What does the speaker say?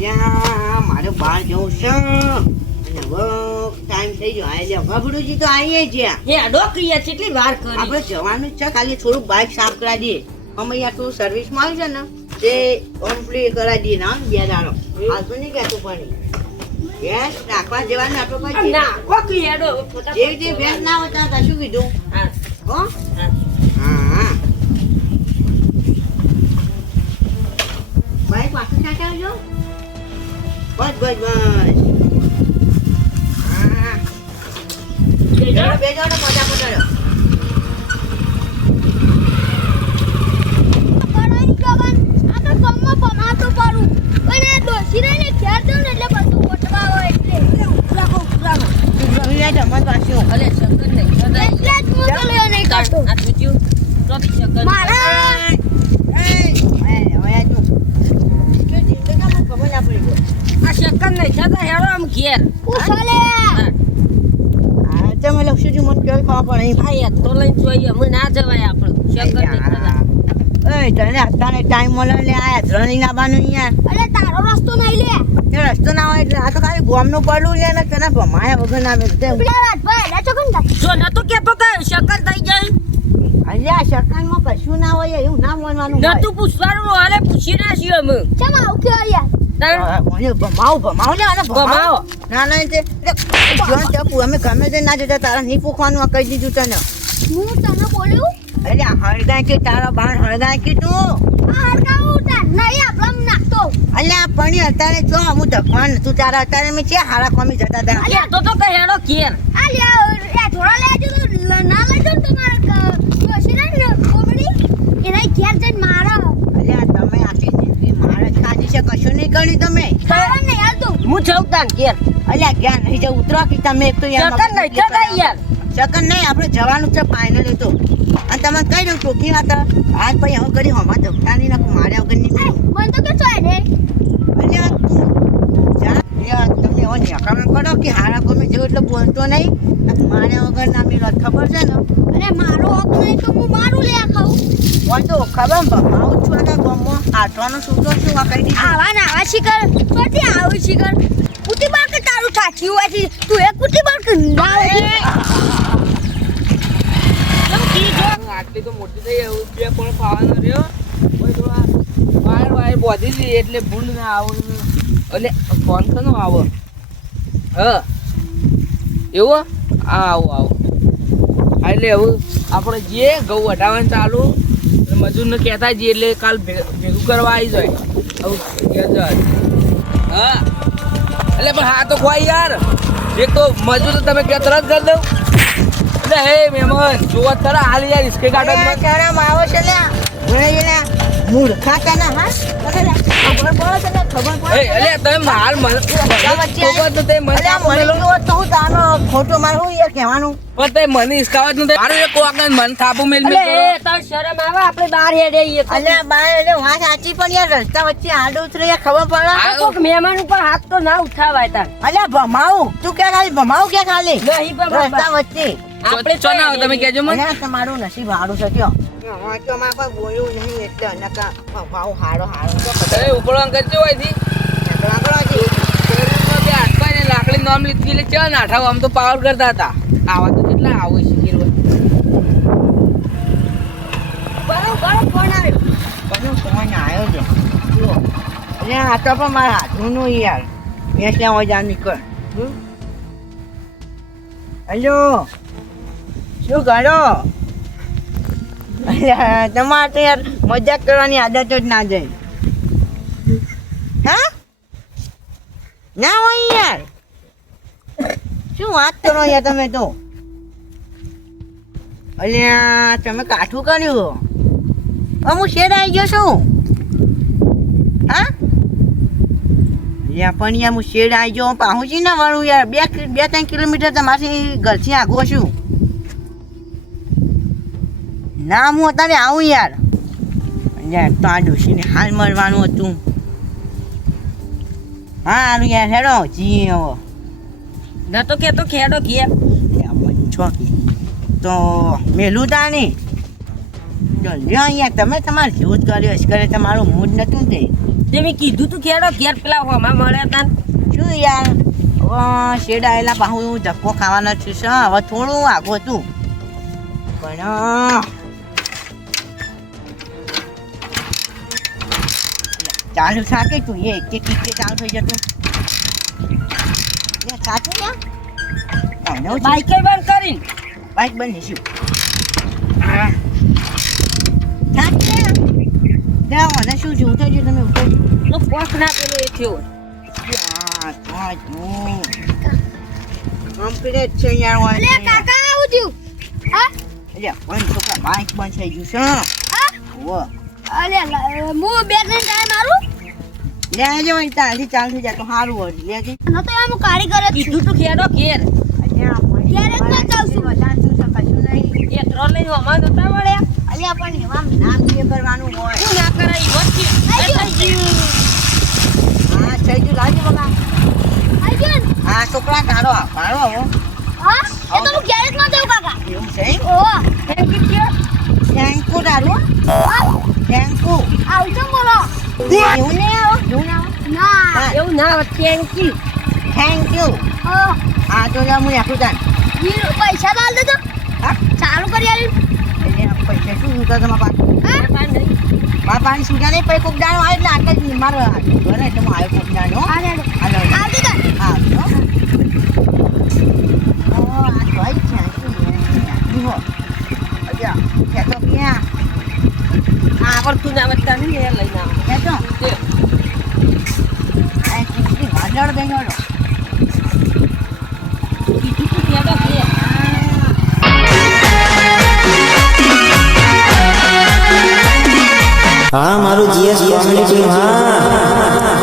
અલ્યા મારે બહાર જવું છે અને હવે ટાઈમ થઈ ગયો એટલે ગભડુજી તો આવીએ જ્યાં હે ડોકરીયા કેટલી વાર કરી આપણે જવાનું જ છે ખાલી થોડુંક બાઇક સાફ કરાવી દઈએ અમે અહીંયા થોડું સર્વિસમાં આવી છે ને તે કમ્પ્લીટ કરાવી દઈએ ના બે દાડો હાલ તો નહીં કહેતું પણ ગેસ રાખવા જવાનું આપણે પછી ના કોકરીયા ડો જે જે ભેંસ ના હોતા હતા શું કીધું હા હો હા બાઈક પાછું સાચા આવજો બસ બસ બસ હા બેજો ને મજા પડાડો અલે શંકર નહીં આ બીજું તો બી શંકર આ શંકર નહીં છતાં હેડો આમ ઘેર તમે લક્ષી મને કેવું ખાવા પડે આ યાર તો લઈને જોઈએ અમે ના જવાય આપણે શંકર નહીં છતાં તને અત્યારે ટાઈમ મળે એટલે આ રનિંગ આવવાનું યાર રસ્તો નહીં લે એ રસ્તો ના હોય એટલે આ તો ખાલી ગોમનું પડલું લે ને તને ભમાયા વગર ના આવે જો નતો કેતો કે શંકર થઈ જાય અલ્યા સરકારમાં કશું ના હોય એવું ના માનવાનું નતું પૂછવાનું હાલે પૂછી ના છીએ અમે ચમ આવું કે યાર ભમાવ લે અને ભમાવો. ના ના તે જોન ચપુ અમે ગમે તે ના જતા તારા નહીં પૂખવાનું આ કહી દીધું તને હું તને બોલ્યું એટલે હળગાય કે તારા બાણ હળગાય કે તું આ હરકાવું ઉતાર નહીં આપલમ નાખતો અલ્યા પણ અત્યારે જો હું ધકવાન તું તારા અત્યારે મેં છે હારા કોમી જતા હતા અલ્યા તો કે હેડો ઘેર આ લ્યા એ થોડા લેજો તો ના લેજો તો તમારા ડોશી ને કોબડી એના ઘેર જઈને મારો અલ્યા તમે આખી જિંદગી મારે જ ખાધી છે કશું નહીં કર્યું તમે ખાવા નહીં હાલતું હું જઉં તાન ઘેર અલ્યા ક્યાં નહીં જાવ ઉતરો કે તમે એક તો શંકર નહીં છતાં યાર શકન નહીં આપણે જવાનું છે ફાઇનલ તો અને તમે કઈ દઉં ચોખ્ખી વાત આજ ભાઈ હવે કરી હમા ધમતા નહીં નાખું માર્યા વગર નહીં મન તો કે ચોય ને અલ્યા તું જા યાર તમે હવે નેકામાં કરો કે હારા કોમે જેવું એટલે બોલતો નહીં માર્યા વગર ના મેળો ખબર છે ને અરે મારો હક નહીં તો હું મારું લે ખાઉં પણ તો ખબર ભમાવું છું આ ગમમાં આટવાનો સૂતો છું આ કઈ દીધું આવા ને આવા શિકર ચોથી આવું શિકર કુટી બાર કે તારું સાચી હોય છે તું એક કુટી બાર કે ના હોય આટલી તો મોટી થઈ એવું બે પણ પાવાનો રહ્યો પછી થોડા વાયર વાયર બોધી હતી એટલે ભૂલ ના આવો એટલે ફોન કનો આવો હા એવું આવો આવો એટલે એવું આપણે જે ઘઉં વટાવવાનું ચાલુ મજૂરને કહેતા જઈએ એટલે કાલ ભેગું કરવા આવી જાય હા એટલે પણ હા તો ખોવાય યાર એક તો મજૂર તો તમે ક્યાં તરત કરી દઉં એટલે હે મહેમાન જોવા તરા હાલી યાર ઇસકે ગાર્ડન કેરામ આવો છે લ્યા ભણેલા મૂર્ખા તને હા ખબર પડે છે ખબર પડે એટલે તમે માર મને તો તે મને તો હું તારો ખોટો મારું યાર કહેવાનું પણ તે મને ઇસકાવત નું મારું એક કોકન મન થાપું મેલ મેલ અલે એ તાર શરમ આવે આપણે બહાર હેડે ઈએ અલ્યા બાર એટલે વાત સાચી પણ યાર રસ્તા વચ્ચે આડો ઉતરે યાર ખબર પડે કોક મહેમાન ઉપર હાથ તો ના ઉઠાવાય તાર અલ્યા ભમાવું તું કે ખાલી ભમાવું કે ખાલી નહીં પણ રસ્તા વચ્ચે આપણે ચો ના તમે કહેજો મને અલ્યા તમારું નસીબ હારું છે કયો તો માં કોઈ બોલ્યું નહીં એટલે અનકા ભાવ હારો હારો તમે ઉપડવાન કરજો હોયથી બે હાથમાં ને લાકડી નામ લીધી એટલે ચા નાઠાવ આમ તો પાવર કરતા હતા આવા તો કેટલા આવો શીખેલ હોય બરોબર ફોન આવ્યો બધું ફોન આવ્યો છે જુઓ અલ્યા આ તો પણ મારા હાથનું યાર મેં ત્યાં હોય જા નીકળ હલો શું કરો અલ્યા તમારે તો યાર મજાક કરવાની આદત જ ના જાય હા ના હોય યાર શું વાત કરો યાર તમે તો અલ્યા તમે કાઠું કર્યું હું શેર આવી ગયો છું હા યા પણ યાર હું શેડ આવી ગયો પહોંચી ના વાળું યાર 2-3 કિલોમીટર તમારી ઘરથી આગો છું ના હું અત્યારે આવું યાર યાર તો આ ડોશીને હાલ મળવાનું હતું હા હારું યાર હેડો જી હવે ન તો કેતો ખેડો ઘેર છોકી તો મેલું તાને લ્યો યાર તમે તમારે જેવું જ કર્યો કરે તમારું મૂડ નતું તે તે મેં કીધું તું ખેડો ઘેર પેલા હોમાં મળ્યા તા શું યાર હવે શેડ આવેલા પાછું ધક્કો ખાવાનો છે શું હવે થોડું આગું હતું પણ ચાલુ થાકે તું એ એક ટીકે ચાલુ થઈ જતું સાચું ને બાઈકે બંધ કરીને બાઈક બંધ શું મને શું જોવું થઈ ગયું તમે ઉઠો તો પોખ ના પેલો એ થયો કમ્પ્લીટ છે યાર અલે કાકા આવું થયું હા પણ છોકરા બાઈક બંધ થઈ ગયું છે હા વો અલે હું બેગ લઈને જાય મારું લેજો ત્યાંથી ચાલુ થઈ જાય તો સારું હોય લેજે ન તો એમ કારીગર જ કીધું તું ખેડો ઘેર ઘેર જ ના ચાલશું. એત્રો લઈને હોમાં જતા મળ્યા અલ્યા પણ એમાં નામ ક્લિયર કરવાનું હોય શું ના કરાય વચ્ચે હા થઈ ગયું લાવજો બકા આઈ ગયો ને? હા છોકરા કાઢો કાઢો હો હા એ તો હું ઘેર જ ન જાઉં કાકા એવું છે ઓહો થેન્કુ દારૂ હા થેન્કુ આવજો બોલો એવું નહીં આવો એવું ના આવો ના એવું ના હોય થેન્ક યુ થેન્ક યુ હા હા તો જા હું આખું જાણ વીર પૈસા તો આલ દેજો હા ચાલુ કરી આલી એટલે પૈસા શું સુધા તમારા પાસે હા મારા પાસે સુધા નહીં પછી કોક દાણો આવે એટલે આટલા જ મારો ઘરે એટલે હું આવ્યો કોક દાણો હા રેડો હાલો આલ દેજો હા તો ઓ આ ભાઈ છે શું હો અજા કે તો ક્યાં આવડતું ના આવડતા નહીં એ લઈને આવો કે તો તે આ કેટલી વાદળ દઈ ગયો કીધું તું ખેડો ઘેર હા મારું જીએસ કોમેડી ટીમ હા